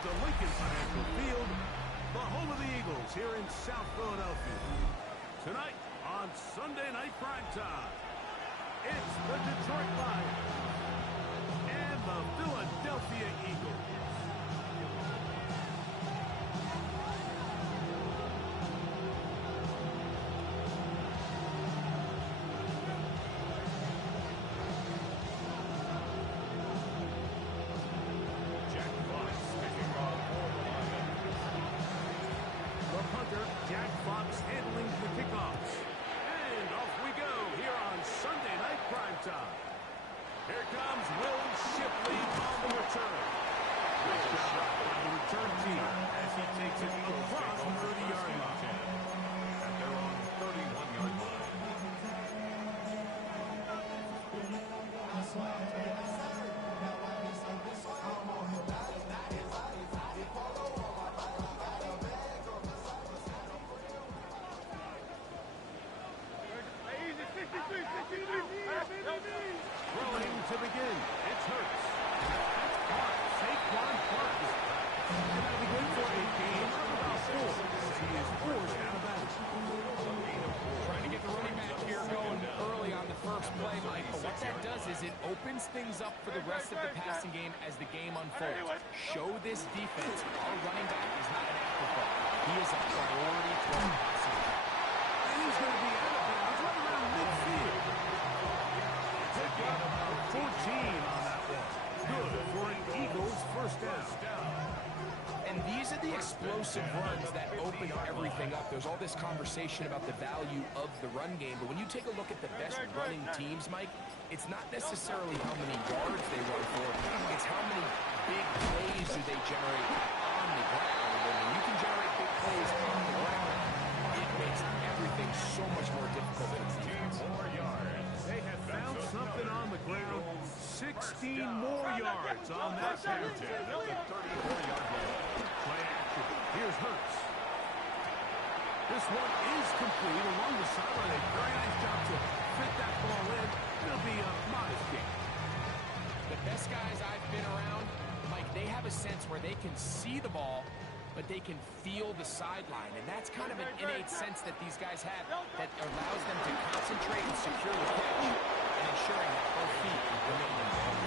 to Lincoln Financial Field, the home of the Eagles here in South Philadelphia. Tonight on Sunday Night Primetime, it's the Detroit Lions and the Philadelphia Eagles. Here comes Will Shipley on the return. Great job by the return team as he takes it across the 30-yard line. At their own 31-yard line. Throwing to begin. It's Hurts. That's caught. Saquon Barkley. That'll be good for a game of about 4. He is forced out of bounds. Trying to get the running back here going early on the first play, Mike. But what that does is it opens things up for the rest of the passing game as the game unfolds. Show this defense our running back is not an afterthought. He is a priority for the passing game. And he's going to be out of bounds right around midfield. Take out about 14 on that one. Good for an Eagles first down. And these are the explosive runs that open everything up. There's all this conversation about the value of the run game, but when you take a look at the best running teams, Mike, it's not necessarily how many yards they run for, it's how many big plays do they generate on the ground. And when you can generate big plays on the ground, it makes everything so much more difficult for the teams. More yards. They have found something on the ground. 16 more yards on that pass. That's a 34-yard line. Play action. Here's Hurts. This one is complete along the sideline. A very nice job to fit that ball in. It'll be a modest game. The best guys I've been around, Mike, they have a sense where they can see the ball, but they can feel the sideline. And that's kind of an innate sense that these guys have that allows them to concentrate and secure the catch and ensuring that both feet remain in bounds.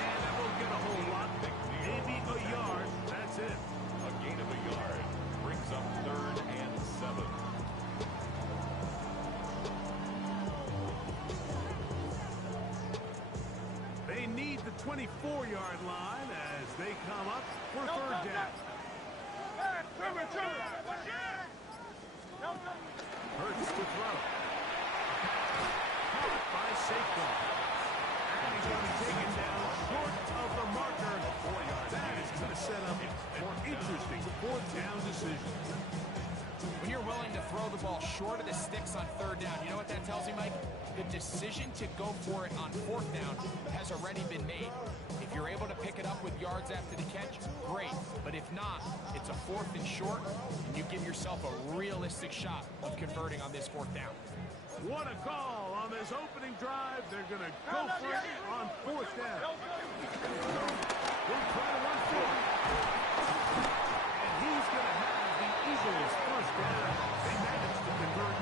And that won't get a whole lot. Maybe a yard. That's it. A gain of a yard brings up 3rd and 7. They need the 24-yard line as they come up for 3rd down. Hurts to throw. Caught by Saquon. And he's going to be taken down short of the marker. That is going to set up for interesting 4th down decisions. When you're willing to throw the ball short of the sticks on 3rd down, you know what that tells you, Mike? The decision to go for it on 4th down has already been made. If you're able to pick it up with yards after the catch, great. But if not, it's a 4th and short, and you give yourself a realistic shot of converting on this 4th down. What a call on this opening drive. They're going to go for it on 4th down. They'll try to run for it. And he's going to have the Eagles first down. They managed to convert.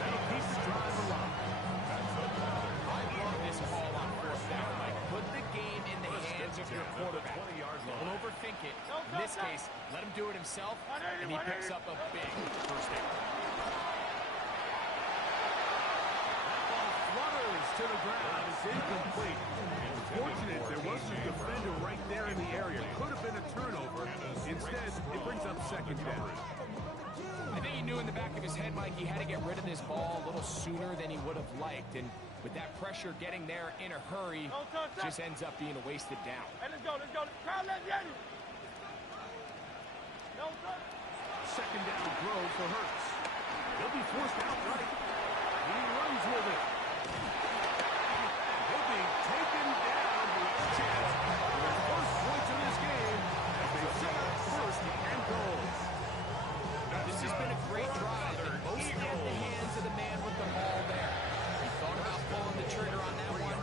That'll keep the drive alive. I love this call on 4th down. Like, put the game in the hands of your quarterback. Don't overthink it. In this case, let him do it himself, and he picks up a big first down. To the ground. It's incomplete. Fortunate there wasn't a defender right there in the area. Could have been a turnover. Instead, it brings up 2nd down. I think he knew in the back of his head, Mike, he had to get rid of this ball a little sooner than he would have liked. And with that pressure getting there in a hurry, just ends up being a wasted down. Hey, let's go. Crowd, let's get it. 2nd down throw for Hurts. He'll be forced outright. He runs with it. He'll be taken down with a chance for the first points of this game as they set up 1st and goal. This has been a great drive, and mostly at the hands of the man with the ball there. He thought about pulling the trigger on that one,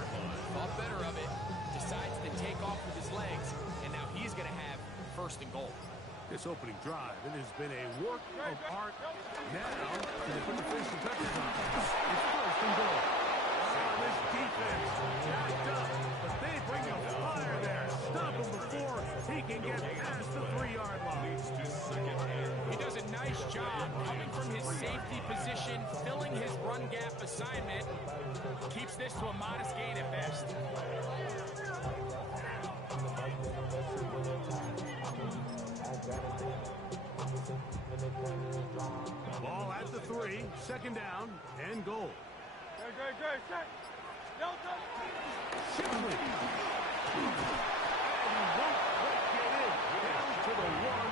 thought better of it, decides to take off with his legs, and now he's going to have 1st and goal. this opening drive. It has been a work of art. Now, can they put the finishing touches on? It's first and goal. This defense jacked up, but they bring a fire there. Stop him before he can get past the 3-yard line. He does a nice job coming from his safety position, filling his run gap assignment. Keeps this to a modest gain at best. Ball at the 3, second down and goal. Good, set. Delta. Shipley. And he won't quite get in. Down to the 1,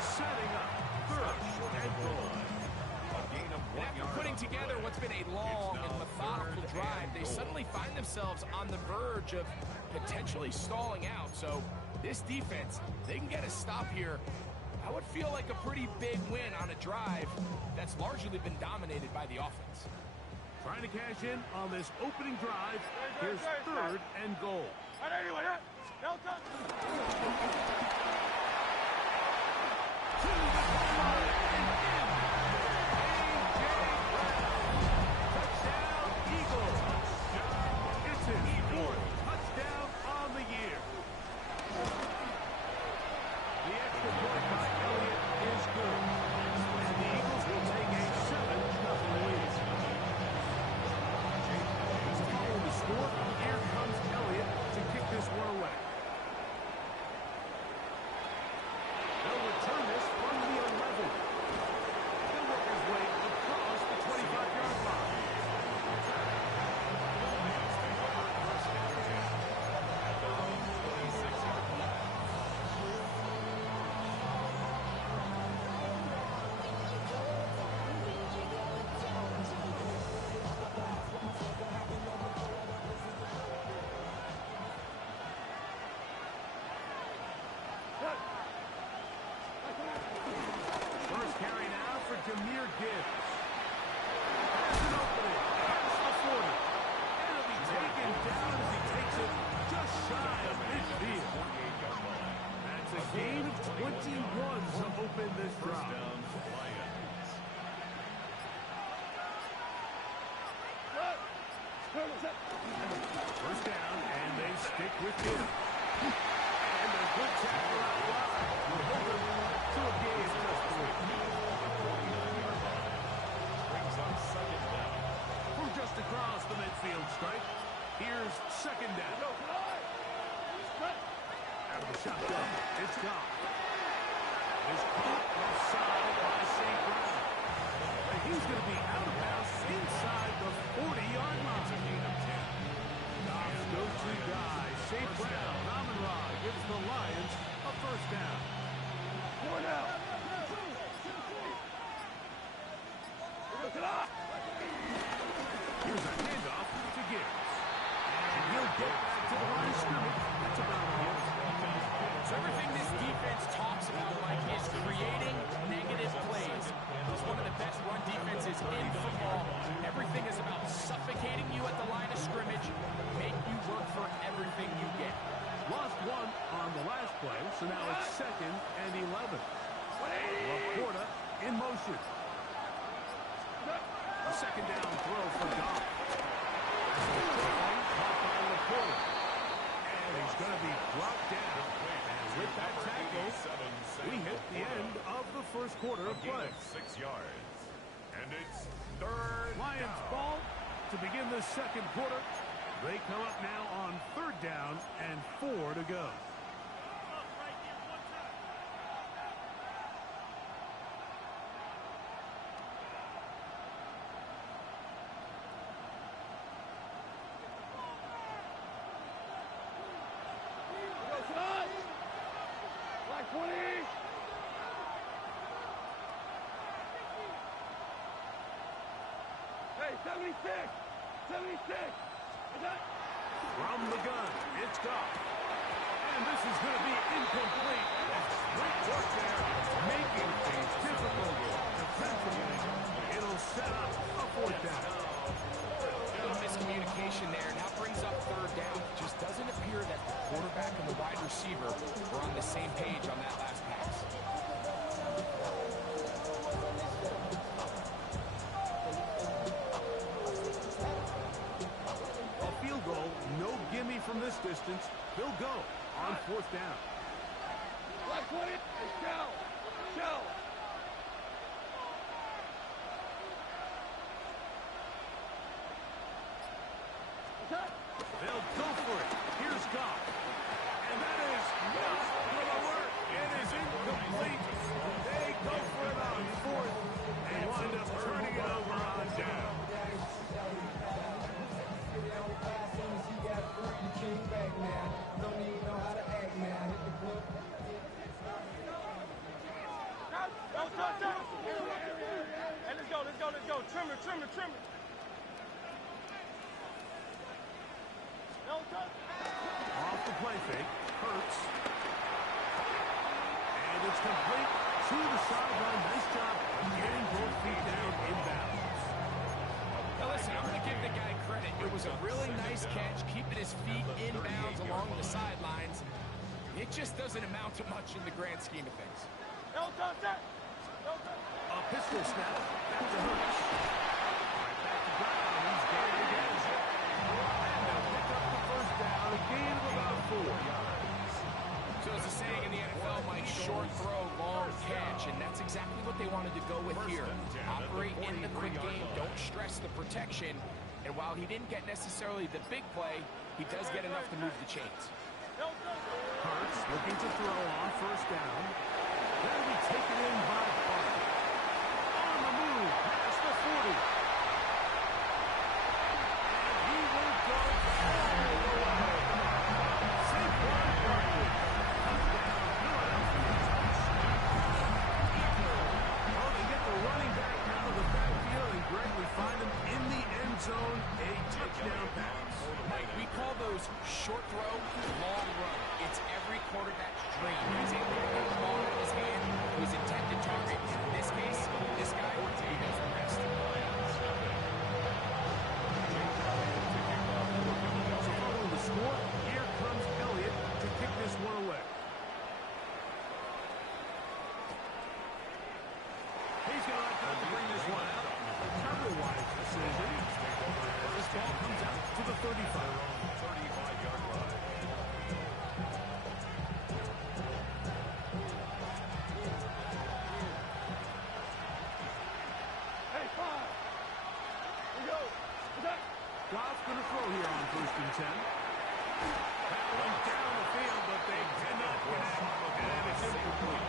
setting up third and goal. After putting together what's been a long and methodical drive, they suddenly find themselves on the verge of potentially stalling out. So this defense, they can get a stop here. I would feel like a pretty big win on a drive that's largely been dominated by the offense. Trying to cash in on this opening drive. Here's third and goal. Delta. Touchdown, Eagles. It's his 4th touchdown on the year. The extra point by Elliott is good. And the Eagles will take a 7-0 lead. To follow the score, here comes Elliott to kick this one away. They'll return this from the 11. He'll work his way across the 25-yard line. First carry now for Jahmyr Gibbs. Has an opening past the 40. And it'll be taken down as he takes it just shy of midfield. That's a gain of 21 to open this drive. First down, and they stick with Gibbs. And a good tackle out wide. We're hoping to a gain of just 3. From just across the midfield stripe, here's second down. Out of the shotgun, it's gone. It's caught offside by St. Brown. And he's going to be out of bounds inside the 40-yard line. Dobbs go-to guy, St. Brown, Amon-Ra gives the Lions a first down. Here's a handoff to Gibbs. And he'll get back to the line of scrimmage. That's about it. So everything this defense talks about, Mike, is creating negative plays. It's one of the best run defenses in football. Everything is about suffocating you at the line of scrimmage, make you work for everything you get. Lost one on the last play, so now it's second and 11. Laporta in motion. A second down throw for Dobbs. Caught by Laporta. And he's going to be brought down. And with that tackle, we hit the end of the first quarter of play. 6 yards. And it's third Lions down. ball to begin the second quarter. They come up now on third down and 4 to go. Like 20. Hey, 76. 76. From the gun, it's gone. And this is going to be incomplete. Great work there, making things difficult defensively. It'll set up a fourth down. A little miscommunication there. Now brings up third down. It just doesn't appear that the quarterback and the wide receiver were on the same page on that last pass. distance. He'll go on 4th down. Like 20. And shell. Shell. They'll go for it. Here's Goff. And that is not going to work. It is incomplete. They go for it on 4th and wind up turning it over on down. Hey, let's go, let's go, let's go. Trim it, trim it, trim it. Off the play fake. Hurts. And it's complete to the sideline. Nice job getting both feet down in bounds. Now listen, I'm going to give the guy credit. It was a really nice catch, keeping his feet in bounds along the sidelines. It just doesn't amount to much in the grand scheme of things. A pistol snap. Back to Hurts. Right back to Brown. He's got it again. And they'll pick up the 1st down. A gain of about 4 yards. So as a saying in the NFL, Mike, short throw, long catch, and that's exactly what they wanted to go with here. Operate in the quick game, don't stress the protection, and while he didn't get necessarily the big play, he does get enough to move the chains. Hurts looking to throw on 1st down. That'll be taken in by Barkley. On the move, past the 40. And he will go all the way. Saquon Barkley. Touchdown, Philadelphia. Oh, they get the running back out of the backfield, and Greg, we find him in the end zone, a touchdown pass. Mike, we call those short throw, long run. It's every quarterback's dream. He's able to get the ball in his hand to his intended target. In this case, this guy, he does the rest. So following the score, here comes Elliott to kick this one away. He's going to have to bring this one out. A terrible-wise decision. This ball comes out to the 35. 35-yard line. Hey, 5. We go. Goff's going to throw here on 1st and 10. Battling down the field, but they cannot connect. And it's incomplete.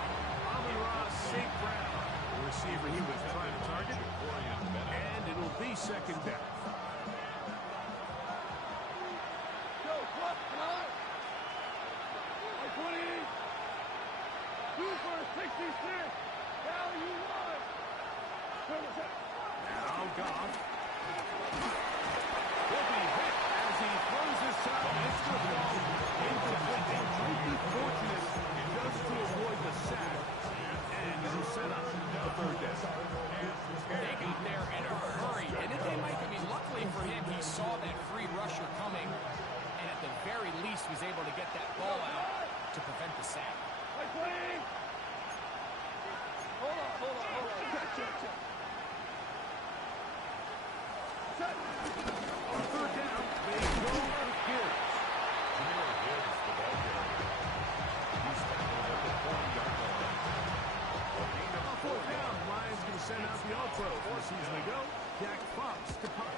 Amon-Ra St. Brown, the receiver he was trying to target. And it'll be 2nd down. Go, club, come on. Like 20. 2 for 66. Now you won. Now Goff will be hit as he throws this time. It's the ball incomplete. And might be fortunate just to avoid the sack. And it'll set up the 3rd down. They got there in a hurry, didn't they, Mike? I mean, luckily for him, he saw that free rusher coming, and at the very least was able to get that ball out to prevent the sack. Like 20. Hold on. Check. On 3rd down, they go to Gibbs. Jimmy Gibbs, the ball carrier. He's tackling at the 40-yard line. On 4th down, Lions going to send out the All-Pro. 4 season ago, Dak Fox to punt.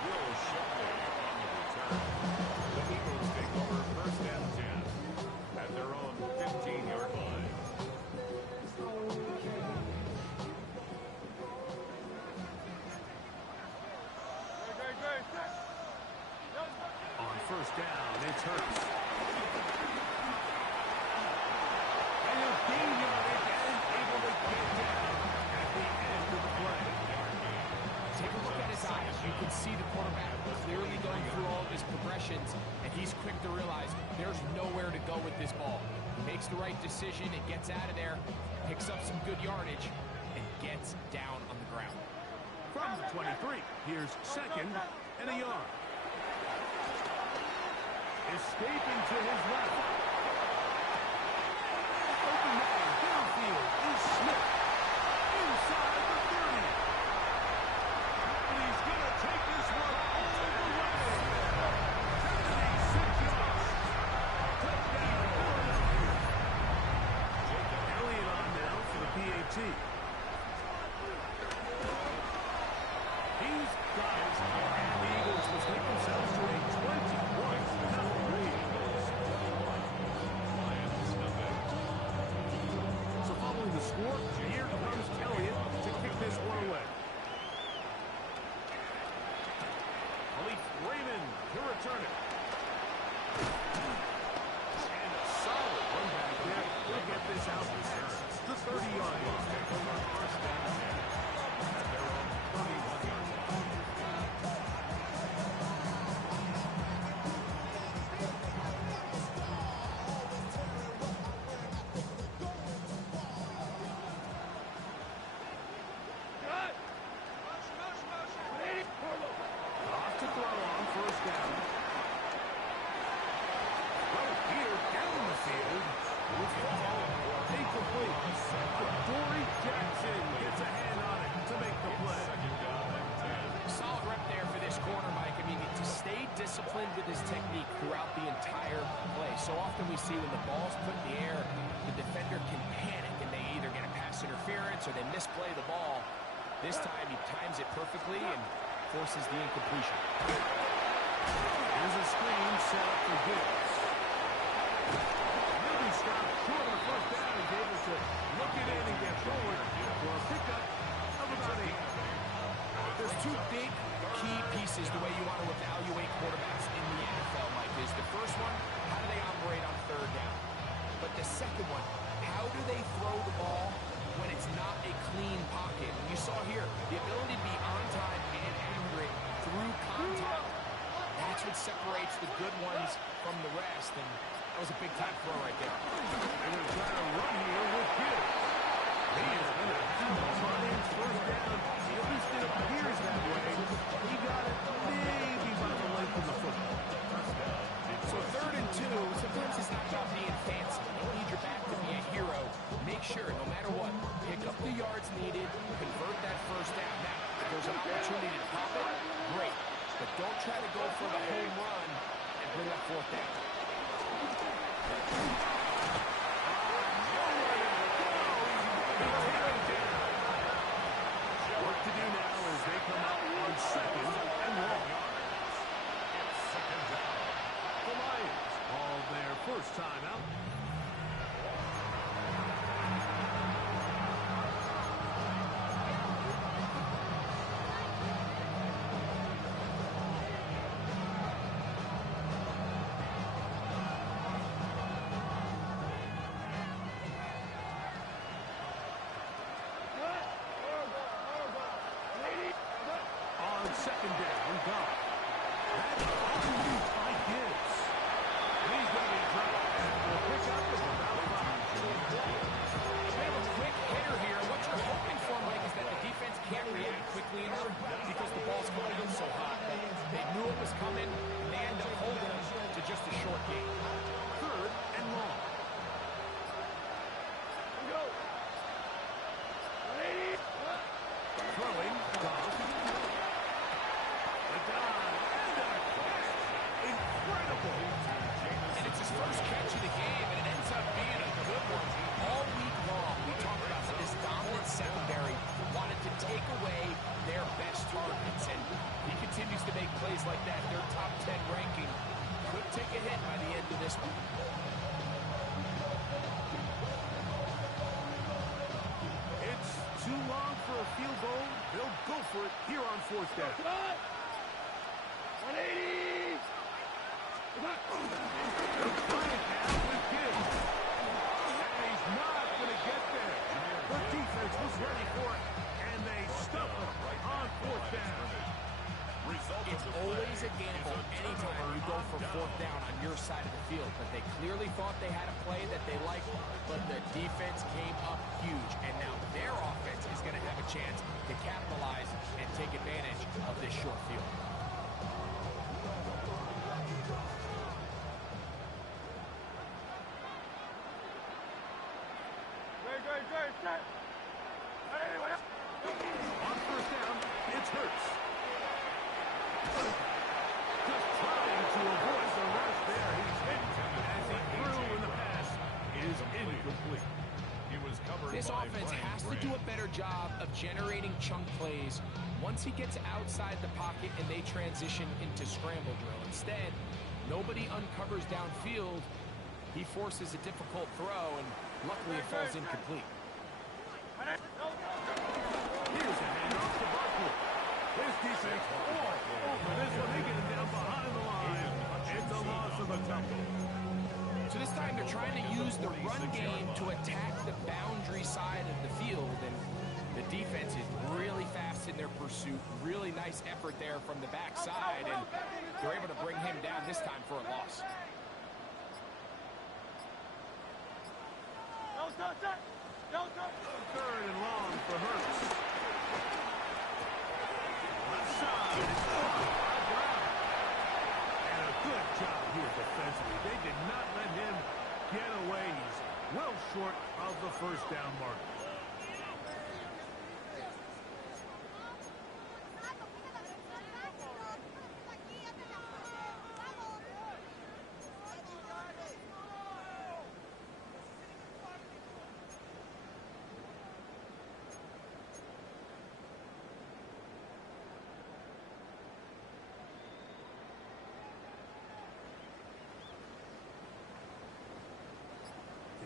Will Shipley on the return. The Eagles take over 1st and 10 at their own 15-yard line. Great. Set. On 1st down, it's Hurts. And he'll gain yardage and able to get down at the end of the play. Take a look at his eyes. You can see the quarterback clearly going through all of his progressions, and he's quick to realize there's nowhere to go with this ball. He makes the right decision and gets out of there, picks up some good yardage, and gets down on the ground. From the 23, here's 2nd and a yard. Escaping to his left. Open man downfield is Smith. Inside the 30. And he's going to tee. He's got it. And the Eagles will take themselves to a 21-0 lead. So following the score, here comes Elliott to kick this one away. Khalif Raymond to return it. And a solid run back there. We'll get this out to the 30-yard line. Disciplined with his technique throughout the entire play. So often we see when the ball's put in the air, the defender can panic and they either get a pass interference or they misplay the ball. This time he times it perfectly and forces the incompletion. Here's a screen set up for Gibbs. He'll be stopped short of the first down. He's able to look it in and get forward for a pickup of about 8. There's two big key pieces the way you want to evaluate quarterbacks in the NFL, Mike, is the first one, how do they operate on third down? But the second one, how do they throw the ball when it's not a clean pocket? You saw here, the ability to be on time and accurate through contact. That's what separates the good ones from the rest, and that was a big-time throw right there. They're going to try to run here with Gibbs. He is going to have the Lions first down. At least it appears that way. He got it maybe by the length of the football. So 3rd and 2, sometimes it's not about being fancy. You don't need your back to be a hero. Make sure, no matter what, pick up the yards needed, convert that first down. Now, if there's an opportunity to pop it, great. But don't try to go for the home run and bring up 4th down. What to do now as they come out on 2nd and long. The Lions call their first time out. Second down, gone. That's underneath by Gibbs. He's going to be dropped. The pickup is about 5. They have a quick hitter here. What you're hoping for, Mike, is that the defense can't react quickly enough because the ball's coming in so hot. They knew it was coming, and they end up holding them to just a short game. 3rd and long. Throwing, Goff. And it's his first catch of the game, and it ends up being a good one. All week long, we talked about how this dominant secondary wanted to take away their best targets, and he continues to make plays like that. Their top 10 ranking could take a hit by the end of this one. It's too long for a field goal. They'll go for it here on 4th down. 180! They're trying now with Gibbs. And he's not going to get there. The defense was ready for it, and they stuff him on 4th down. It's always a gamble anytime you go for 4th down on your side of the field, but they clearly thought they had a play that they liked, but the defense came up huge, and now their offense is going to have a chance to capitalize and take advantage of this short field. Great, set. On 1st down, it's Hurts. Just trying to avoid the rush there. He's hit as he threw in the pass. It is incomplete. was covered This by offense Brian has to Grant. do a better job of generating chunk plays once he gets outside the pocket and they transition into scramble drill. Instead, nobody uncovers downfield. He forces a difficult throw, and luckily it falls incomplete. Here's a handoff to Barkley. His defense all over this one. They get him down behind the line. It's a loss of a couple. So this time they're trying to use the run game to attack the boundary side of the field, and the defense is really fast in their pursuit. Really nice effort there from the backside, and they're able to bring him down this time for a loss. Third and long for Hurts. Left side. It's caught by Brown. And a good job here defensively. They did not let him get away. He's well short of the first down mark.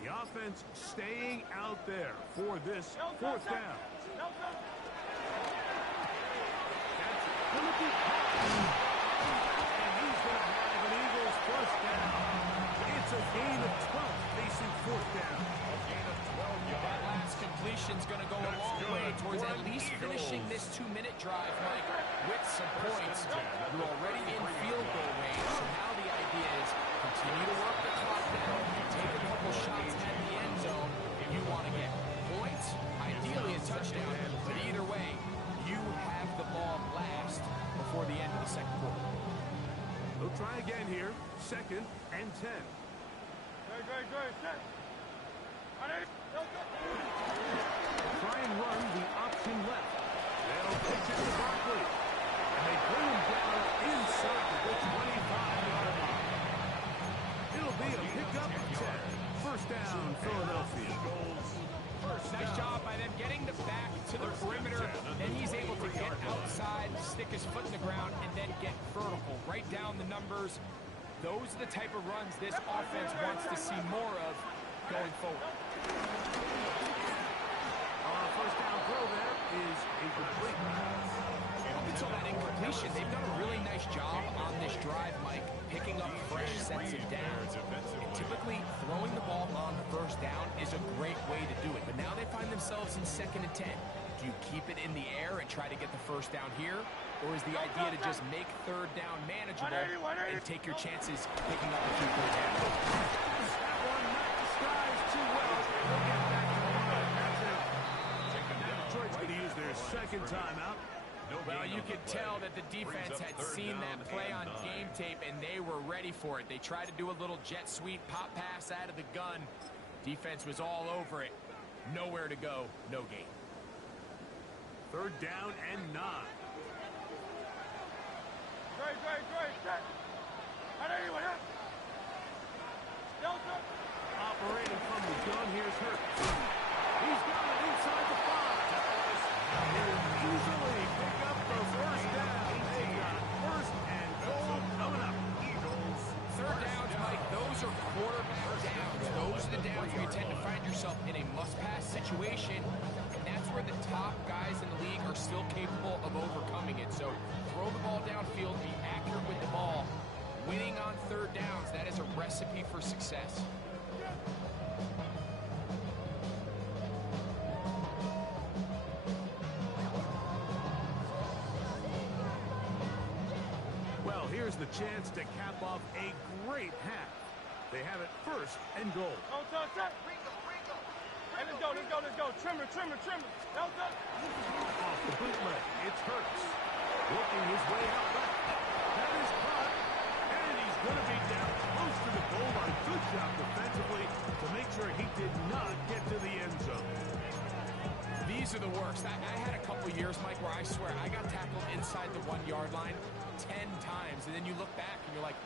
The offense staying out there for this fourth down. That's going to be caught. And he's going to have an Eagles first down. It's a gain of 12 facing fourth down. A gain of 12 yards. That last completion's going to go a long way towards at least finishing this 2-minute drive, Mike, with some points. You're already in field goal range, so now the idea is continue to work the clock down, take a couple shots at the end zone. You want to get points, ideally a touchdown, but either way, you have the ball last before the end of the second quarter. They'll try again here. Second and 10. Try and run the option left. They'll pitch it to Barkley. And they bring him down inside the 25-yard line. It'll be a pickup of 10. First down, Philadelphia. Nice job by them getting the back to the perimeter. Then he's able to get outside, stick his foot in the ground, and then get vertical. Right down the numbers. Those are the type of runs this offense wants to see more of going forward. First down throw there is incomplete. Up until that incompletion, they've done a really nice job on this drive, Mike, picking up fresh sets of downs. And typically, throwing the ball on first down is a great way to do it. But now they find themselves in second and 10. Do you keep it in the air and try to get the first down here? Or is the idea to just make third down manageable and take your chances picking up a few third downs? That one not disguised too well. They'll get back to the line. That's it. Detroit's going to use their second timeout. Well, you could tell that the defense had seen that play on game tape, and they were ready for it. They tried to do a little jet sweep, pop pass out of the gun. Defense was all over it. Nowhere to go, no gain. Third down and 9. Operating from the gun, here's Hurts. He's got it inside the 5. He'll easily pick up the first down. They got first and goal coming up. Eagles. Third downs, Mike, those are quarterback downs. Those are the downs where you tend to find yourself in a must-pass situation, and that's where the top guys in the league are still capable of overcoming it. So throw the ball downfield, be accurate with the ball. Winning on third downs, that is a recipe for success. Well, here's the chance to cap off a great half. They have it first and goal. Let's go. Trimmer. Off the bootleg, it's Hurts. Working his way out left. That is caught. And he's going to be down close to the goal line. Good job defensively to make sure he did not get to the end zone. These are the worst. I had a couple years, Mike, where I swear I got tackled inside the 1-yard line 10 times. And then you look back and you're like,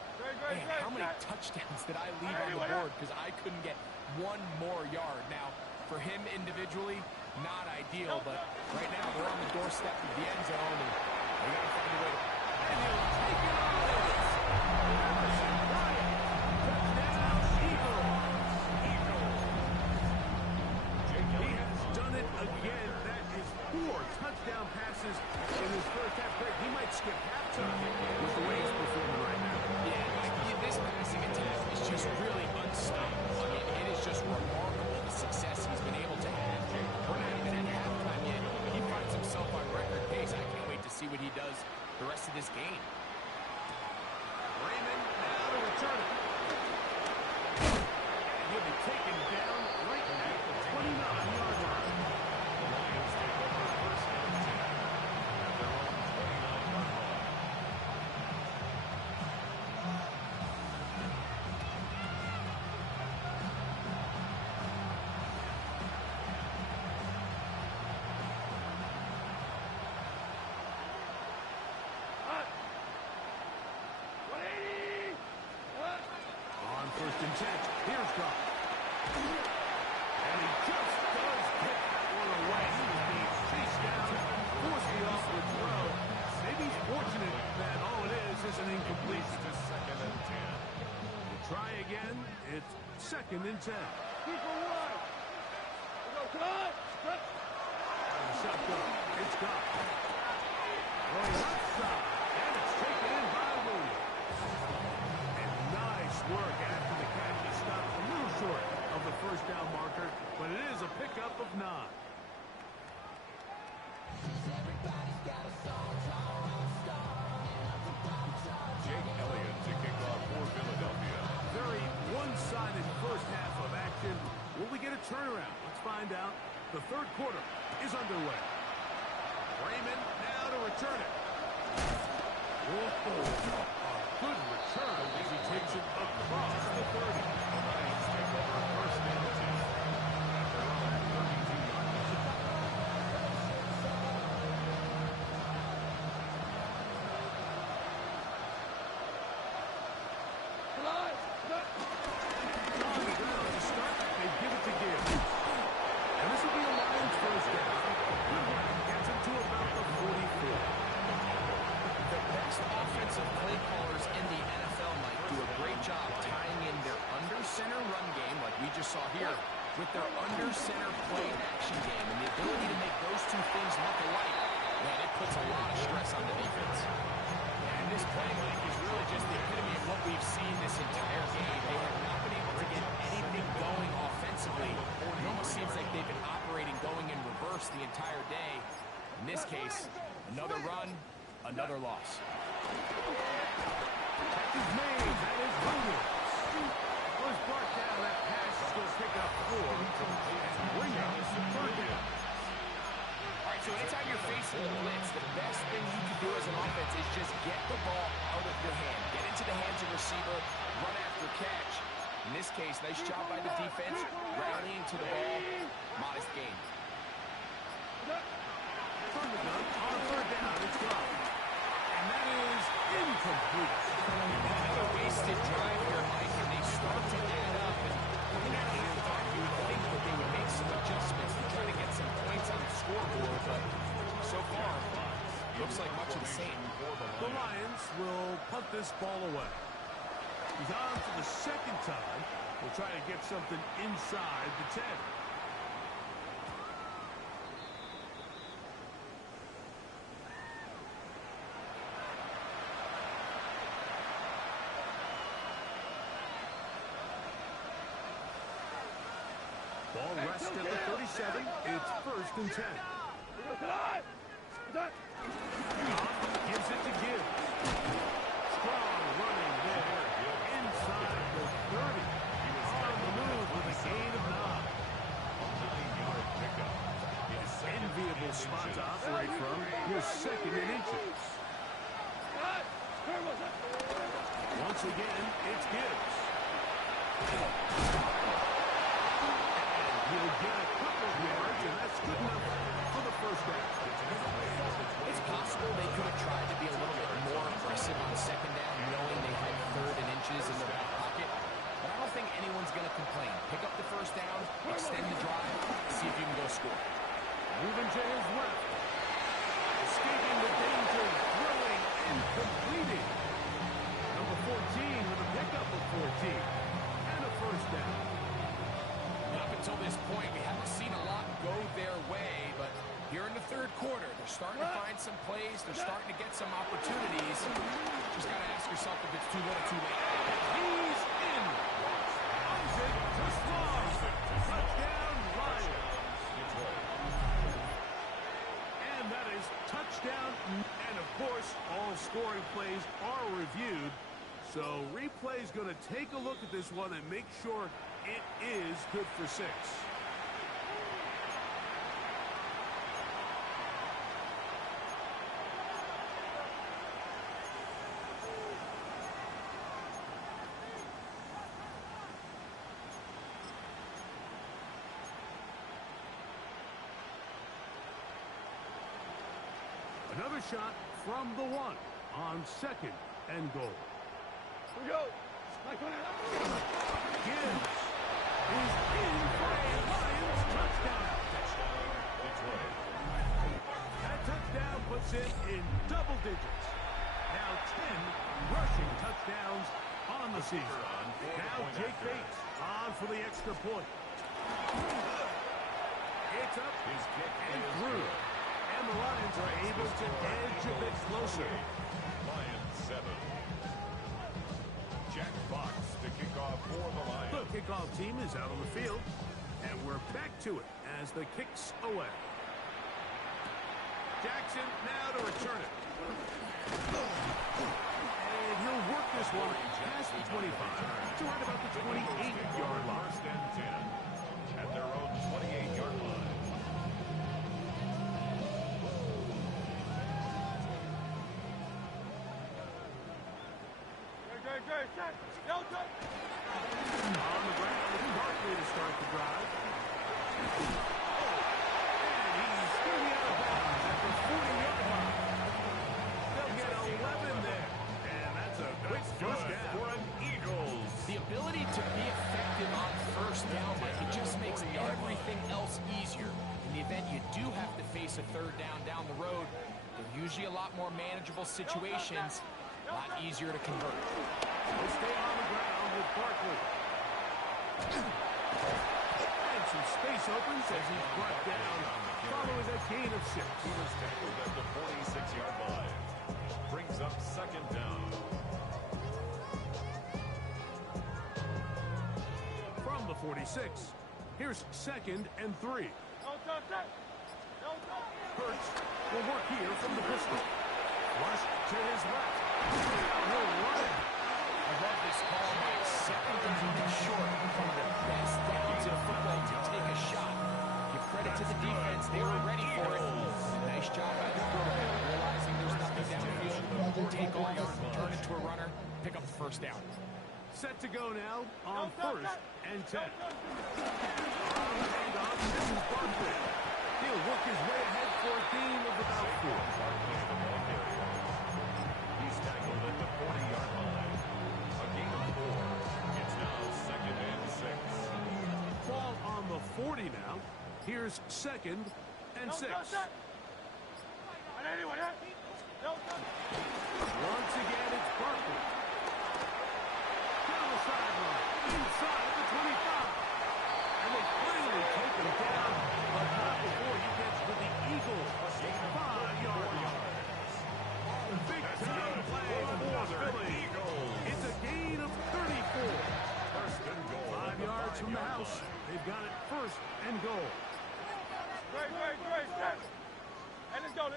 man, how many touchdowns did I leave on the board because I couldn't get one more yard. Now, for him individually, not ideal, but right now they're on the doorstep of the end zone, and they got to find a way to... And he'll take it on. Touchdown, Eagles. He has done it again. That is 4 touchdown passes in his first half. Greg, he might skip halftime with the way he's performing right now. Yeah, this passing attack is just really unstoppable. I mean, it is just remarkable the success he's been able to have. We're not even at halftime yet. He finds himself on record pace. I can't wait to see what he does the rest of this game. Raymond now to return it. And he'll be taken down right at the 29-yard line. The Lions take over first and 10 at their own 29-yard line. On first and 10, here's God. And he just does get that one away. He was being chased down, forced the offward throw. Maybe he's fortunate that all it is an incompletion. To second and 10. To try again, it's second and 10. Shotgun, it's God. Going left side, and it's taken in by Williams. And nice work after the catch. He stopped a little short of the first down marker, but it is a pickup of 9. Jake Elliott to kick off for Philadelphia. Very one-sided first half of action. Will we get a turnaround? Let's find out. The third quarter is underway. Raymond now to return it. Whoa, a good return as he takes it across the 30. The Lions take over first and 10 at their own 32-yard line. On the ground to start, they give it to Gibbs. And this will be a Lions first down. Good run, gets him to about the 44. The best offensive play callers in the NFL might do a great job tying in their under-center run game, like we just saw here, with their under-center play action game. And the ability to make those two things look alike, man, it puts a lot of stress on the defense. And this play, Mike, is really just the epitome of what we've seen this entire game. They have not been able to get anything going offensively. It almost seems like they've been operating going in reverse the entire day. In this case, another run, another loss. Catch is made. That is Williams. Was brought down. That pass is going to pick up 4. And bring up third down. All right, so anytime you're facing a blitz, the best thing you can do as an offense is just get the ball out of your hand. Get into the hands of receiver, run after catch. In this case, nice job by the defense, rallying to the ball, modest gain. From the gun, on third down, it's gone. And that is incomplete. Another wasted drive here, Mike, and they start to add up. And looking at halftime, you would think that they would make some adjustments to try to get some points on the scoreboard, but so far, looks like much of the same. The Lions will punt this ball away. He's on for the second time. We'll try to get something inside the 10. Ball rests at the 37. It's first and 10. Gives it to Gibbs. Strong running there inside the 30. He was on the move with a gain of 9. 9-yard pickup. Enviable spot to operate from. Here's second in inches. Once again, it's Gibbs. He'll get a couple of yards, and that's good enough for the first down. It's possible they could have tried to be a little bit more aggressive on second down, knowing they had third and inches in their back pocket. But I don't think anyone's going to complain. Pick up the first down, extend the drive, see if you can go score. Moving to his left. Escaping the danger, throwing and completing. Number 14 with a pickup of 14. And a first down. Up until this point, we haven't seen a lot go their way, but here in the third quarter, they're starting to find some plays. They're starting to get some opportunities. Just got to ask yourself if it's too little, too late. He's in. Isaac to Strong. Touchdown, Lions. And that is touchdown. And, of course, all scoring plays are reviewed. So replay's going to take a look at this one and make sure it is good for 6. Another shot from the 1 on 2nd and goal. Here we go. Gibbs is in for a Lions touchdown. That touchdown puts him in double digits. Now 10 rushing touchdowns on the season. Now Jake Bates on for the extra point. It's up His kick and is through. good. And the Lions are able to edge a bit closer. Lions 7. Jack Fox to kick off for the Lions. The kickoff team is out on the field, and we're back to it as the kick's away. Jackson now to return it. And he'll work this one past the 25 to right about the 28-yard line. First and 10 at their own 28-yard line. On the ground with Barkley to start the drive. And he's getting out of bounds at the 40-yard line. They'll get 11 there. And that's a quick first down for an Eagles. The ability to be effective on first down, Mike, it just makes everything else easier. In the event you do have to face a third down the road, they're usually a lot more manageable situations, a lot easier to convert. They'll stay on the ground with Barkley. And some space opens as he's brought down following a gain of 6. He was tackled at the 46-yard line. Brings up second down. From the 46, here's 2nd and 3. Hurts will work here from the pistol. Rush to his left. He'll run it. I love this call, Mike. Second and short. One of the best downs in football to take a shot. Give credit to the defense. They were ready for it. Nice job by the quarterback. Realizing there's nothing downfield. Take off, turn it to a runner, pick up the first down. Set to go now on 1st and 10. Handoff, this is Barkley. He'll work his way ahead for a gain of about 4. He's tackled at the 40-yard line. A gain of 4. It's now 2nd and 6. Ball on the 40 now. Here's 2nd and 6. Once again, it's Barkley. Down the sideline, inside the 25. And they finally take him down, but not before he gets to the Eagles. 5-yard line. Big time play for Philly. It's a gain of 34. First and goal. 5 yards from the house. They've got it 1st and goal. And let's go.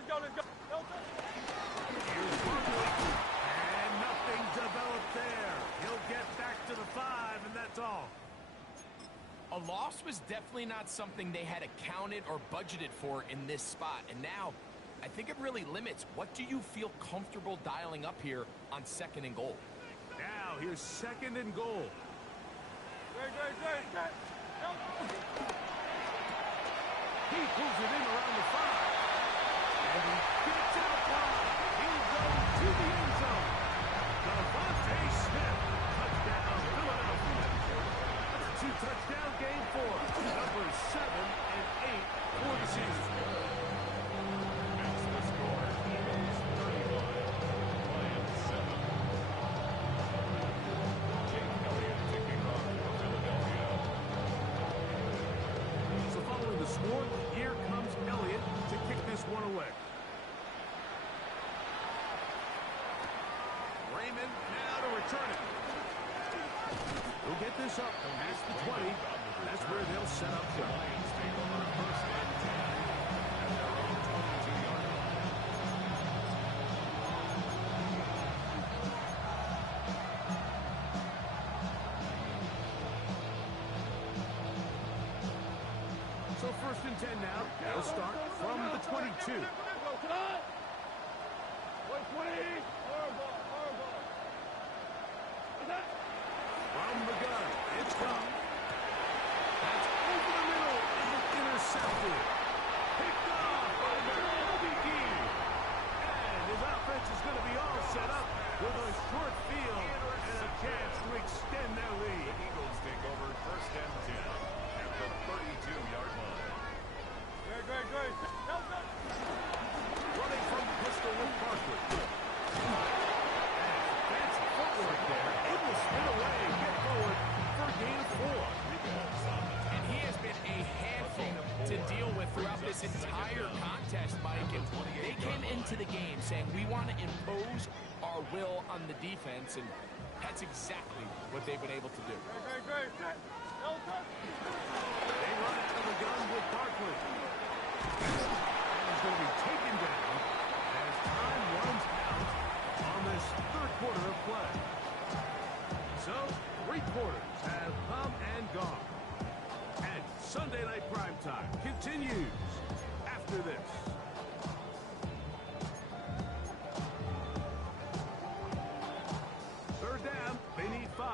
Here's Barkley. And nothing developed there. He'll get back to the 5, and that's all. A loss was definitely not something they had accounted or budgeted for in this spot. And now, I think it really limits. What do you feel comfortable dialing up here on 2nd and goal? Now, here's 2nd and goal. He pulls it in around the 5. And he gets out wide. He'll go to the end zone. Devontae Smith. Touchdown, Philadelphia. return it. They'll get this up past the 20. That's where they'll set up shop. Lions take over first and 10 at their own 22-yard line. So first and 10 now. They'll start from the 22. From the gun, it's come. That's over the middle and intercepted. Picked off by their LBD. And his offense is going to be all set up with a short field and a chance to extend their lead. The Eagles take over first and 10 at the 32-yard line. Running from the pistol with Barkley. Fancy footwork there. Able to spin away and get forward for a gain of 4. And he has been a handful to deal with throughout this entire contest, Mike. And they came into the game saying, we want to impose our will on the defense, and that's exactly what they've been able to do. They run out of the gun with Barkley. He's going to be taken down as time runs out on this third quarter of play. So, 3 quarters have come and gone. And Sunday Night Primetime continues after this. Third down, they need 5.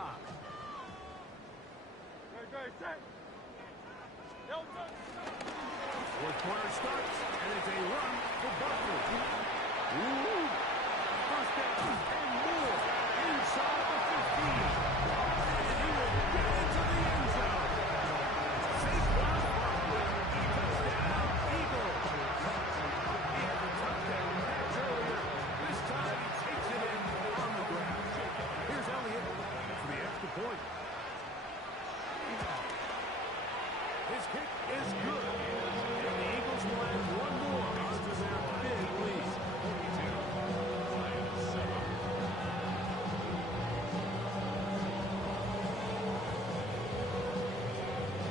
Fourth quarter starts, and it's a run for Barkley. Ooh! First down and more inside the 15. And he will get into the end zone. Saquon Barkley, touchdown, Eagles. He had the touchdown catch earlier. This time he takes it in on the ground. Here's Elliott for the extra point. His kick is good. And the Eagles will add one more onto their big lead. 42-7.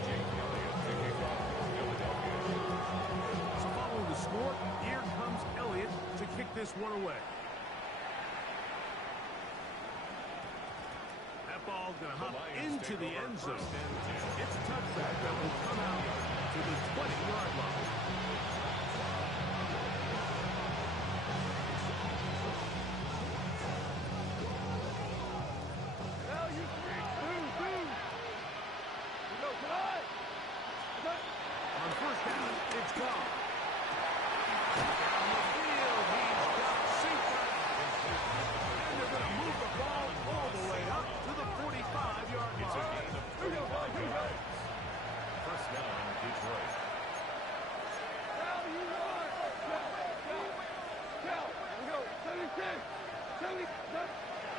Jake Elliott to kick off Philadelphia. So following the score, here comes Elliott to kick this one away. That ball's going to hop into the end zone. It's a touchback that will come out to the 20-yard line. On first down, it's gone. Down the field, he's got Saquon. And they're going to move the ball all the way up to the 45-yard line. It's a gain of 35 yards. First down, Detroit.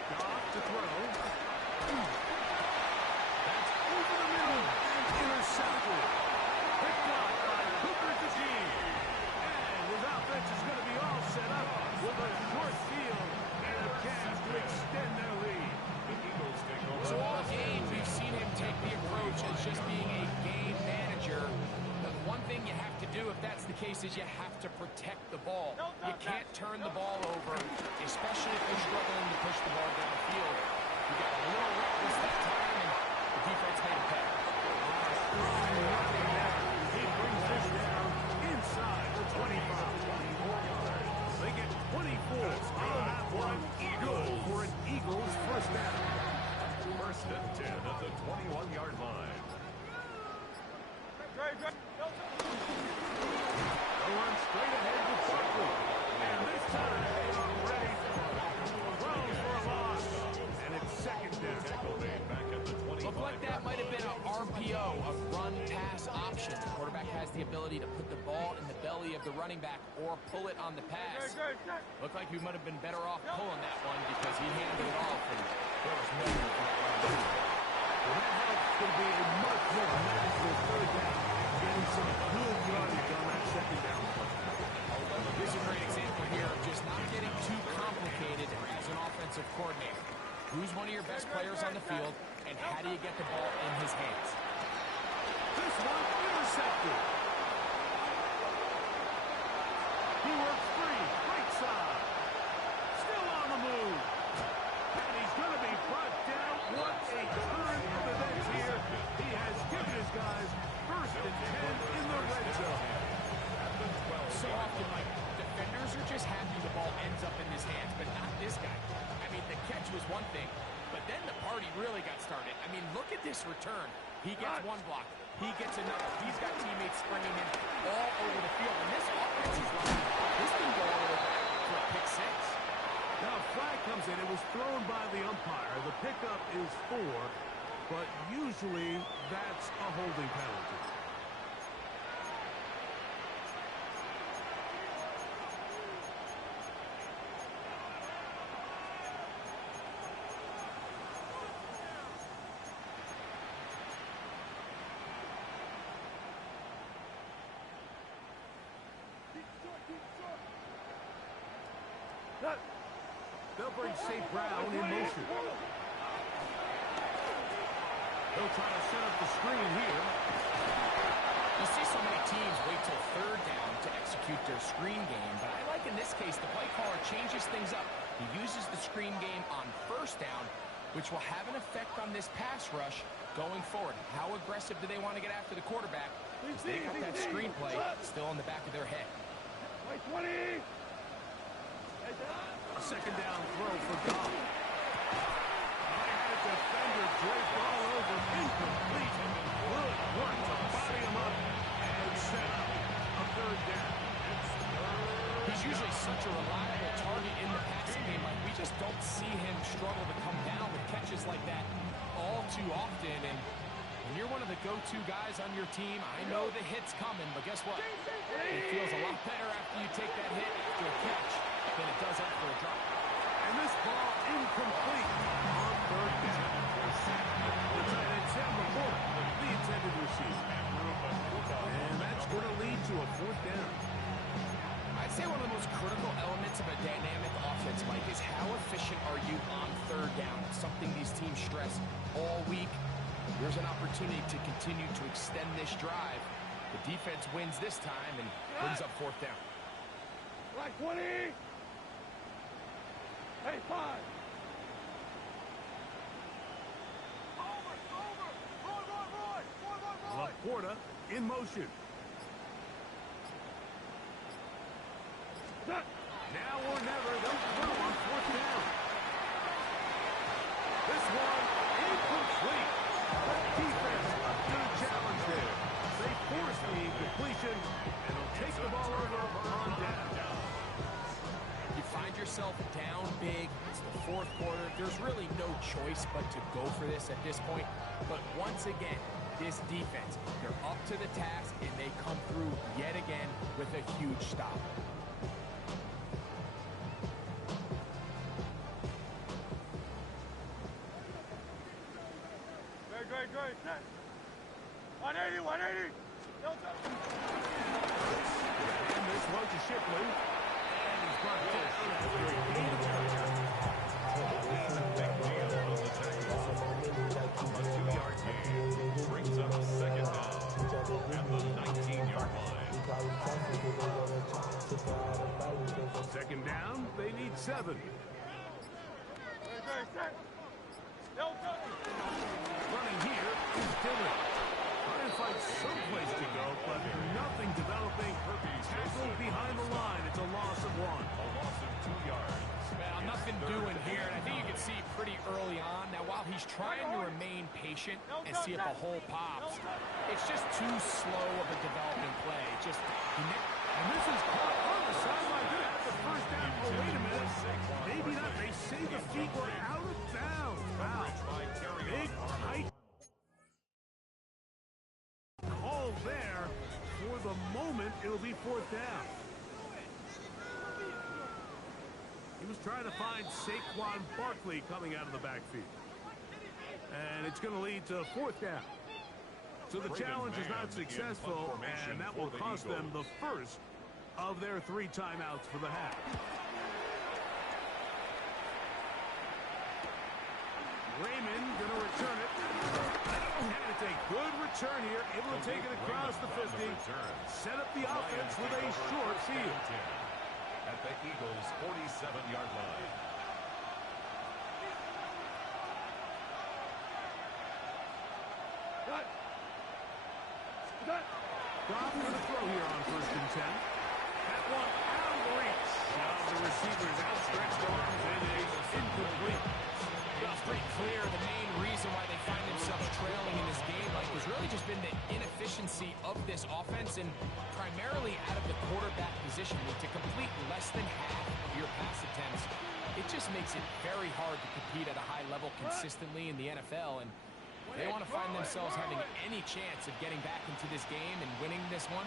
Goff to throw. That's over the middle and intercepted. Picked up by Cooper DeJean. And his offense is going to be all set up with a short field and a chance to extend their lead. The Eagles take over. So all game, we've seen him take the approach as just being a game manager. The one thing you have to do if that's the case is you have to protect the ball. You can't turn the ball over, especially if you're struggling to push the ball downfield. You got a little reckless that time, and the defense made a pay. He brings this down inside the 25. They get 24 on that one. Good for an Eagles first down. First and 10 at the 21-yard line. They'll run straight ahead with Barkley. And this time they are ready thrown for a loss. And it's second down. Tackle made back at the 25. Looked like that might have been an RPO, a run-pass option. The quarterback has the ability to put the ball in the belly of the running back or pull it on the pass. Looked like we might have been better off pulling that one because he handed it off, and there was no room for that running back. Well, that helps to be a much more manageable third down. Getting some good yardage on that second down play. Here's a great example here of just not getting too complicated as an offensive coordinator. Who's one of your best players on the field, and how do you get the ball in his hands? This one intercepted. He works free. Right side. Still on the move. And he's going to be brought down. What a turn of events here. He has given his guys 1st and 10 in the red zone. So often, like, defenders are just happy the ball ends up in his hands, but not this guy. I mean, the catch was one thing, but then the party really got started. I mean, look at this return. He gets one block. He gets another. He's got teammates springing him all over the field. And this offense is like, this can go all the way back for a pick 6. Now a flag comes in. It was thrown by the umpire. The pickup is 4, but usually that's a holding penalty. They'll bring St. Brown in motion. They'll try to set up the screen here. You see so many teams wait till 3rd down to execute their screen game, but I like in this case the play caller changes things up. He uses the screen game on 1st down, which will have an effect on this pass rush going forward. How aggressive do they want to get after the quarterback? Because they got that screen play still in the back of their head. 20. A 2nd down throw for Goff. They had a defender drape all over. Incomplete. Good work to body him up and set up a 3rd down. He's usually such a reliable target in the passing game. Like, we just don't see him struggle to come down with catches like that all too often. And when you're one of the go-to guys on your team, I know the hit's coming, but guess what? It feels a lot better after you take that hit after a catch than it does after a drop. And this ball incomplete on 3rd down. The tight end Sam LaPorta, the intended receiver. And that's going to lead to a 4th down. I'd say one of the most critical elements of a dynamic offense, Mike, is how efficient are you on 3rd down? It's something these teams stress all week. There's an opportunity to continue to extend this drive. The defense wins this time and brings up 4th down. Like 20. Hey, 5. LaPorta in motion. Now or never, they'll throw on 4th down. This one incomplete. Defense, a good challenge there. They force the incompletion, and they'll take the ball over on down. You find yourself down big. It's the 4th quarter. There's really no choice but to go for this at this point. But once again, this defense, they're up to the task, and they come through yet again with a huge stop. Great. 180. And this one to Shipley. And he's brought down after a gain of touches. And a big deal on the tackle. A 2-yard gain brings up 2nd down at the 19-yard line. 2nd down, they need 7. Great. Set. Running here is Dillon. Trying to find someplace to go, but nothing developing. Tackled behind the line. It's a loss of 1. A loss of 2 yards. Well, nothing doing here, and I think you can see pretty early on. Now, while he's trying to remain patient and see if a hole pops, it's just too slow of a developing play. And this is caught on the sideline. Going to have the 1st down. Oh, wait a minute. Maybe not. They say the feet were out of bounds. Wow. Big, tight call there. For the moment, it'll be 4th down. He was trying to find Saquon Barkley coming out of the backfield. And it's going to lead to 4th down. So the challenge is not successful, and that will cost them the first of their 3 timeouts for the half. Raymond going to return it. And it's a good return here. Able to take it across the 50. Set up the offense with a short field. At the Eagles' 47-yard line. Goff for the throw here on 1st and 10. That one out of reach. Now the receiver's outstretched arms and is incomplete. It's pretty clear the main reason why they find themselves trailing in this game, like, has really just been the inefficiency of this offense and primarily out of the quarterback position. To complete less than half of your pass attempts, it just makes it very hard to compete at a high level consistently in the NFL. And they want to find themselves having any chance of getting back into this game and winning this one.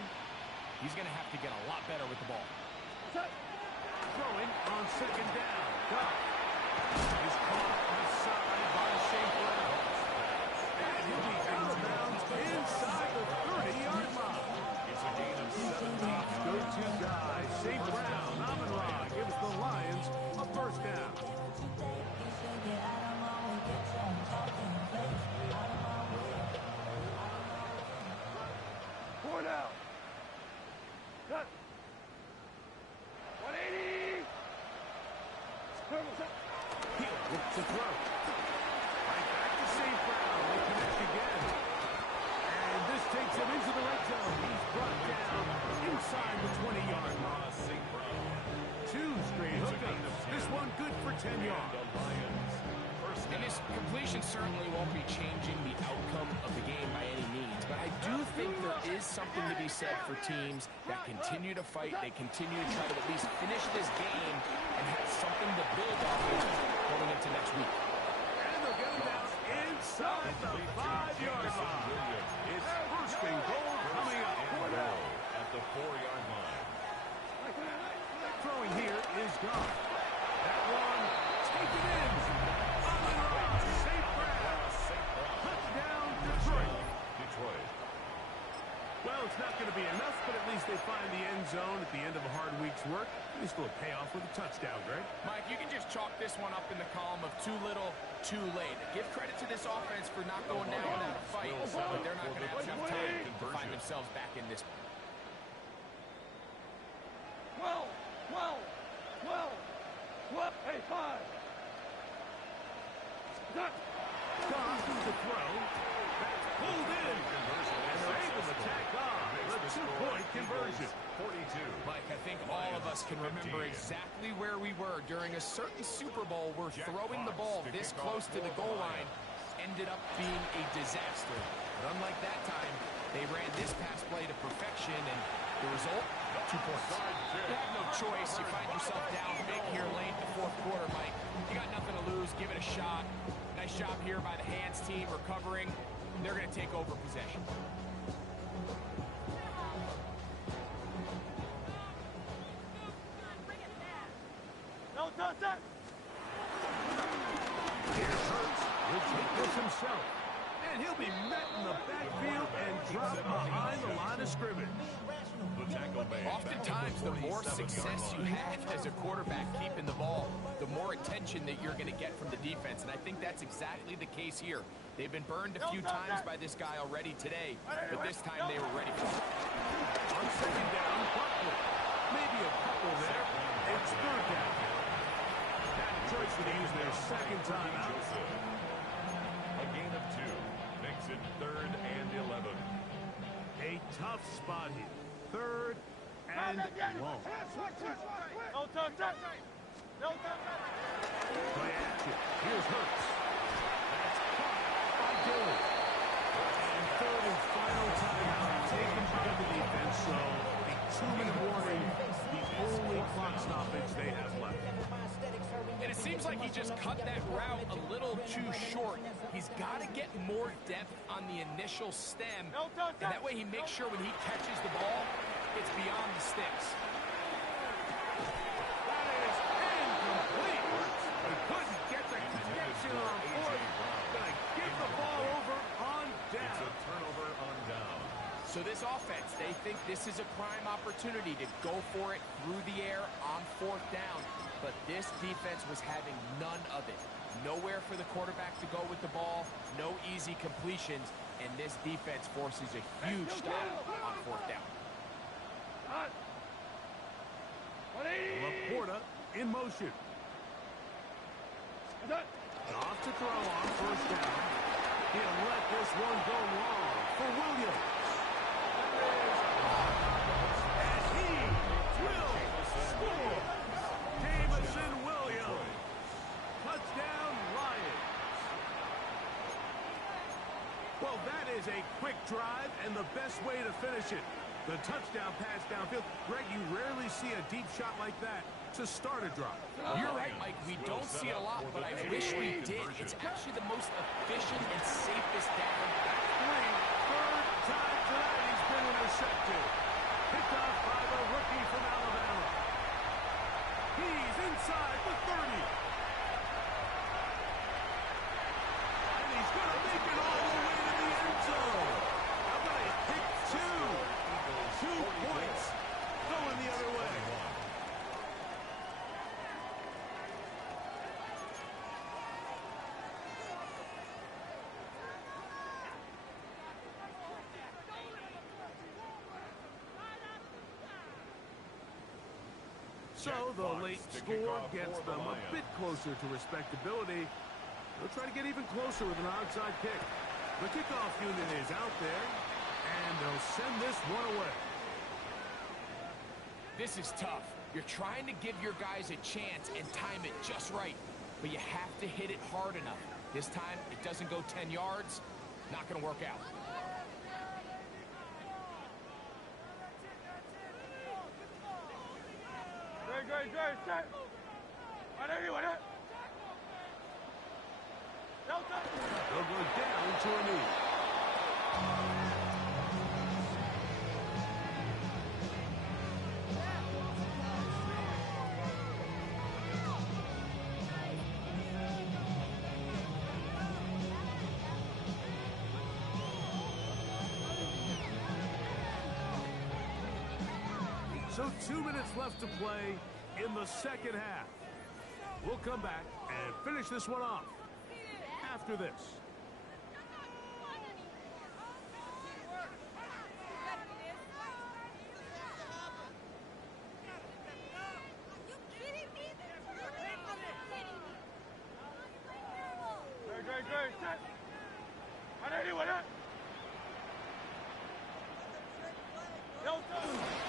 He's going to have to get a lot better with the ball. Throwing on 2nd down. Goff is caught offside by St. Brown. And he'll be out of bounds inside the 30-yard line. It's a gain of 17. Go-to guy, St. Brown, Amon-Ra gives the Lions a 1st down. Four now. Cut. 180. He'll look to throw. Right back to St. Brown. They connect again. And this takes him into the red zone. He's brought down inside the 20-yard line. St. Brown. 2 straight hookups. This one good for 10 yards. The Lions. And this completion certainly won't be changing the outcome of the game by any means, but I do think there is something to be said for teams that continue to fight, they continue to try to at least finish this game and have something to build off of going into next week. And they'll get him down inside the 5-yard line. It's 1st and goal coming up. At the 4-yard line. Throwing here is Goff. That one taken in. St. Brown. Touchdown, Detroit. Well, it's not going to be enough, but at least they find the end zone at the end of a hard week's work. At least they'll pay off with a touchdown, Greg. Mike, you can just chalk this one up in the column of too little, too late. Give credit to this offense for not going down without a fight, but they're not going to have enough time to find themselves back in this. 12. Hey, 5. Cut. Goff to throw. That's pulled in. And they're able to tack on the 2-point conversion. 42. Mike, I think all of us can remember exactly where we were during a certain Super Bowl where throwing the ball this close to the goal line ended up being a disaster. But unlike that time, they ran this pass play to perfection, and the result, 2 points. You have no choice. You find yourself down big here late in the 4th quarter, Mike. You got nothing to lose. Give it a shot. Nice job here by the hands team recovering. They're going to take over possession. No touch that. Here's Hurts. He'll take this himself. And he'll be met in the backfield and dropped behind the line of scrimmage. Oftentimes, the more success you have as a quarterback keeping the ball, the more attention that you're going to get from the defense. And I think that's exactly the case here. They've been burned a few times by this guy already today, but this time they were ready for it. On 2nd down, Butler. Maybe a couple there. It's 3rd down. That choice to use their 2nd time out. A gain of 2 makes it 3rd and 11. A tough spot here. 3rd and long. No touch that. No touch that. Play action. Here's Hurts. That's caught by Dillon. And 3rd and final timeout taken by the defense. So a 2-minute warning. The only clock stoppage they have left. And it seems like he just cut that route a little too short. He's got to get more depth on the initial stem. And that way he makes sure when he catches the ball, it's beyond the sticks. That is incomplete. He couldn't get the connection on 4th. Gonna give the ball over on It's a down. turnover on down. So this offense, they think this is a prime opportunity to go for it through the air on 4th down. But this defense was having none of it. Nowhere for the quarterback to go with the ball, no easy completions, and this defense forces a huge stop on 4th down. Laporta in motion. Off to throw on 1st down. He'll let this one go long for Williams. And he will score. Jamison Williams. Touchdown, Lions. Well, that is a quick drive and the best way to finish it. The touchdown pass downfield. Greg, you rarely see a deep shot like that to start a drive. You're right, Mike. We don't see it a lot, but I wish we did. It's actually the most efficient and safest down. Third time tonight he's been intercepted. Picked off by the rookie from Alabama. He's inside the 30. And he's going to make it all the way to the end zone. How about a pick 2? 2 points going the other way. So the late score gets them a bit closer to respectability. They'll try to get even closer with an onside kick. The kickoff unit is out there, and they'll send this one away. This is tough. You're trying to give your guys a chance and time it just right, but you have to hit it hard enough. This time, it doesn't go 10 yards. Not going to work out. Great, set. They'll go down to a knee. So 2 minutes left to play in the second half. We'll come back and finish this one off after this. Great, set.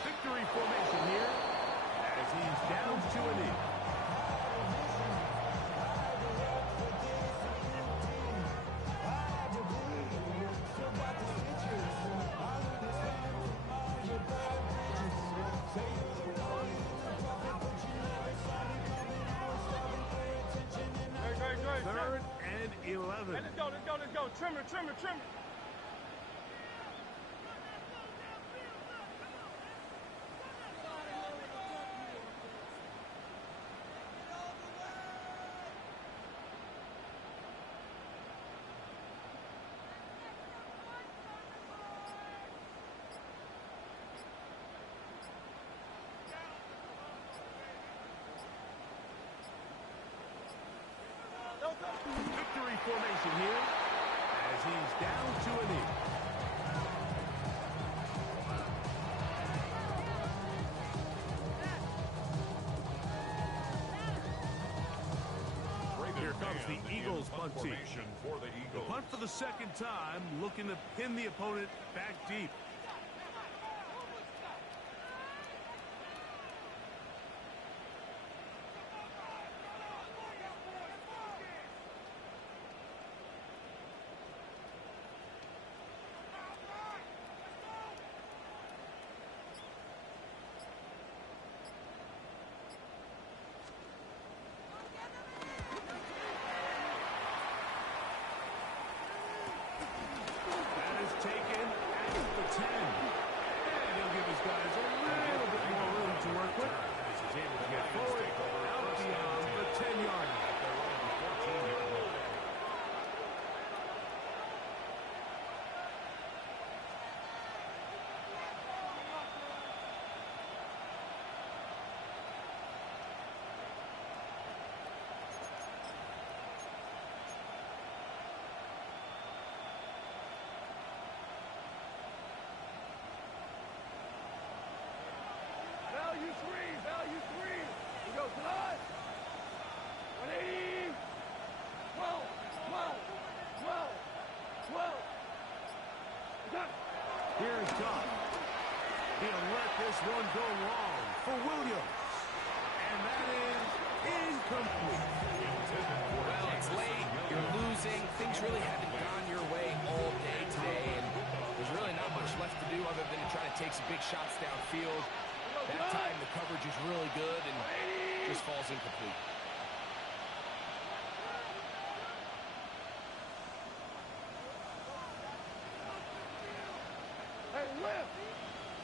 Victory formation here as he's down to a knee. Great. 3rd and 11. Hey, let's go. Trimmer. Victory formation here as he's down to a knee. Here comes the Eagles punt team. The punt for the second time, looking to pin the opponent back deep. Taken at the 10. And he'll give his guys a little bit more room to work with. He's able to get forward out beyond the 10-yard line. 180. 12. 12. 12. 12. Done. Here's Doug. He'll let this one go long for Williams. And that is incomplete. Well, it's late. You're losing. Things really haven't gone your way all day today. And there's really not much left to do other than to try to take some big shots downfield. That time, the coverage is really good and just falls incomplete. Hey, lift.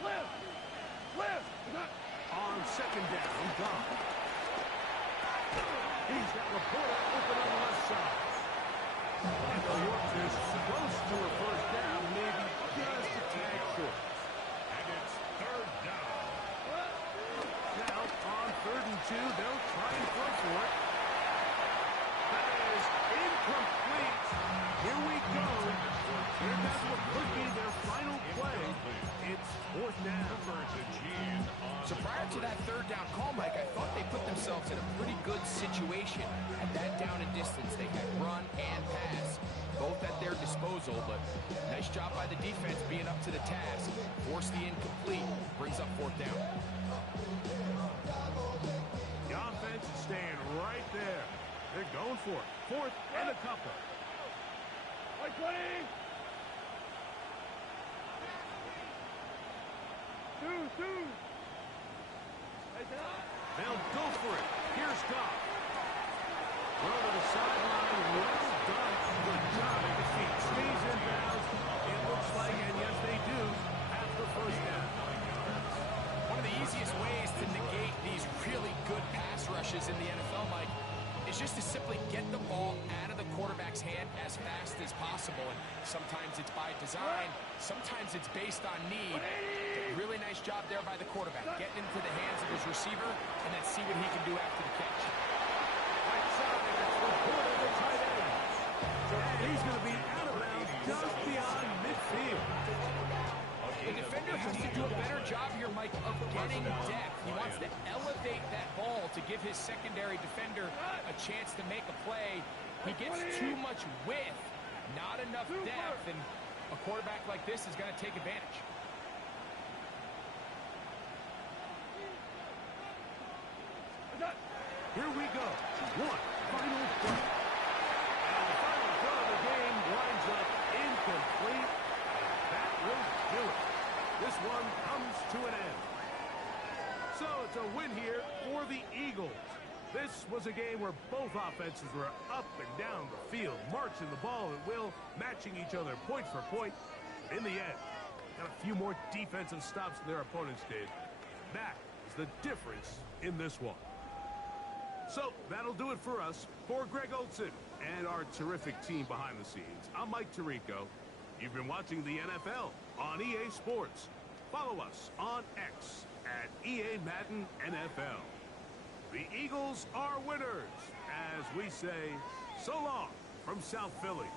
Lift. Lift. On second down, Doug. He's got Laporta open on the left side. And the Yorks is close to a first down, maybe just a tad short. And it's third down. Now, on 3rd and 2, they'll try and throw for it. That is incomplete. Here we go. Here that's what could be their final play. It's 4th down. So prior to that 3rd down call, Mike, I thought they put themselves in a pretty good situation at that down and distance. They had run and pass, both at their disposal, but nice job by the defense being up to the task. Force the incomplete, brings up 4th down. The offense is staying right there. They're going for it. 4th and a couple. Right 20. 2. They'll go for it. Here's Goff. Throw to the sideline. Well done. Good job at the feet. Stays in bounds. It looks like, and yes, they do, have the first down. One of the easiest ways to negate these really good pass rushes in the NFL, Mike, is just to simply get the ball out of the quarterback's hand as fast as possible. And sometimes it's by design, sometimes it's based on need. Really nice job there by the quarterback, getting into the hands of his receiver, and then see what he can do after the catch. Right side, it's Laporta, the tight end. And he's going to be out of bounds just beyond midfield. The defender has to do a better job here, Mike, of getting depth. He wants to elevate that ball to give his secondary defender a chance to make a play. He gets too much width, not enough depth, and a quarterback like this is going to take advantage. Here we go. One final play. And the final throw of the game winds up incomplete. That will do it. This one comes to an end. So it's a win here for the Eagles. This was a game where both offenses were up and down the field, marching the ball at will, matching each other point for point. In the end, got a few more defensive stops than their opponents did. That is the difference in this one. So that'll do it for us. For Greg Olson and our terrific team behind the scenes, I'm Mike Tirico. You've been watching the NFL on EA Sports. Follow us on X at EA Madden NFL. The Eagles are winners, as we say, so long from South Philly.